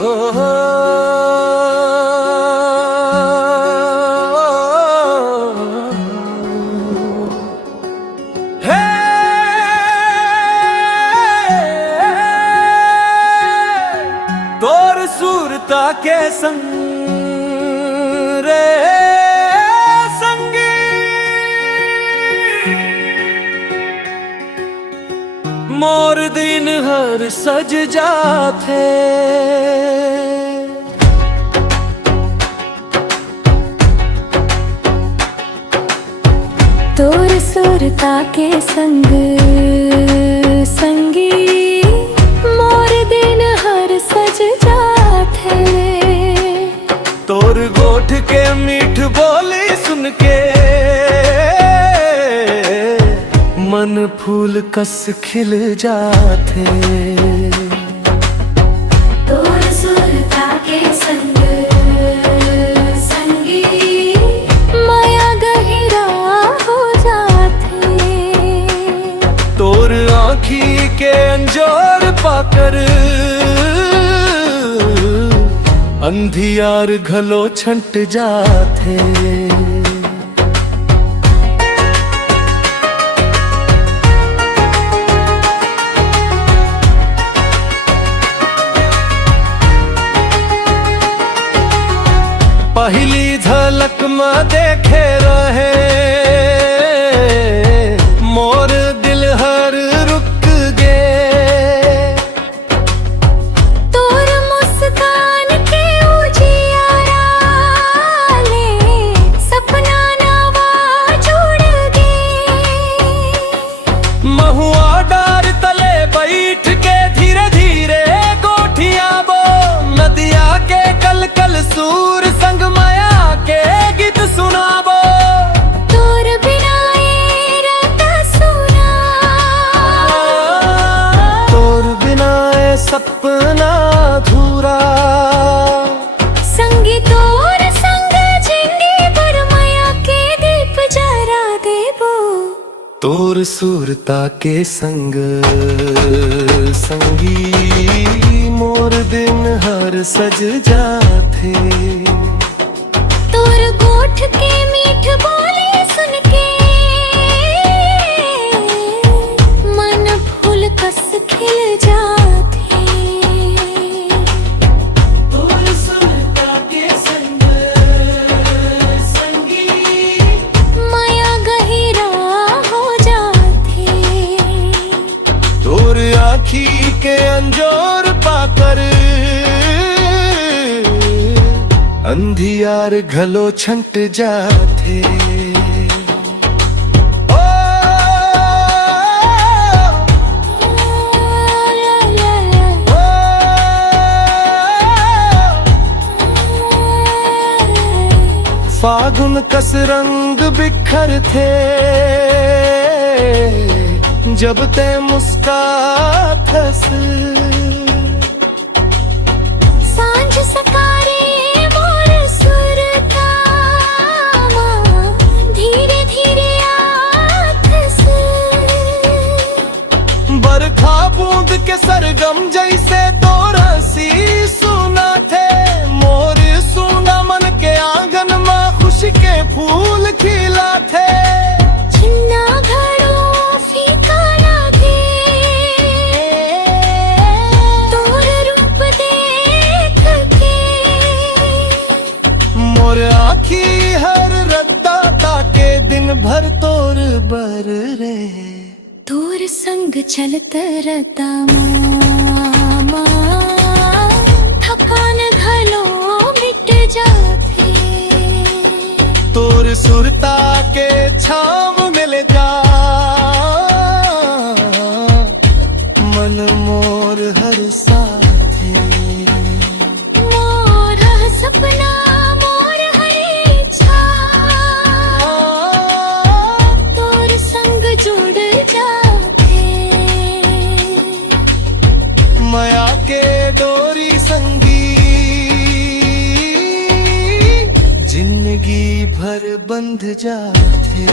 तोर सूरता के संग रे संगी, मोर दिन हर सज जाते। तोर सूरता के संग संगी, मोर दिन हर सज जाते। तोर गोठ के मीठ बोली सुन के मन फूल कस खिल जाते। तोर सूरता के संग संगी, माया गहिरा हो जाते। तोर आँखी के अंजोर पाकर अंधियार घलो छंट जाते। पहली झलक में देखे रहे मोर दिल हर रुक गे। तोर मुस्कान के उजियारा ले सपना नवा जुड़ गे। महुआ डार तले बैठ के धीरे धीरे गोठिया बो, नदिया के कल कल सूर संग माया के गीत सुनाबो। तोर बिना ये रात सुना, तोर बिना ये सपना अधूरा। संगी तोर संग जिंदगी भर माया के दीप जरा देबो। तोर सूरता के संग संगी, मोर दिन हर सज जाते। तोर गोठ के मीठ बोली सुन के मन फूल कस खिल जाते। तोर सूरता के संग संगी, माया गहिरा हो जाते। तोर आँखी के अंजोर पाकर अंधियार घलो छंट जाते। फागुन कस रंग बिखर थे जब ते मुस्काथस। सांझ सकारे मोर सुरता धीरे धीरे आथस। बरखा बूंद के सरगम जैसे तो रसी सुना थे। मोर सूंगा मन के आंगन में खुशी के फूल खिला थे। चिन्ना घड़ों फीका लागे, तोर रूप देख के। मोर आँखी हर रद्दा ताके दिन भर तोर बर रे। तोर संग चलत रहता मामा, थकान घलो मिट जाती। तोर सुरता के छाव मिल जा मन मोर हर साथे। मोर सपना मोर हर इच्छा, तोर संग जुड़ जाते। माया के डोरी संगी जिंदगी भर बंध जाते।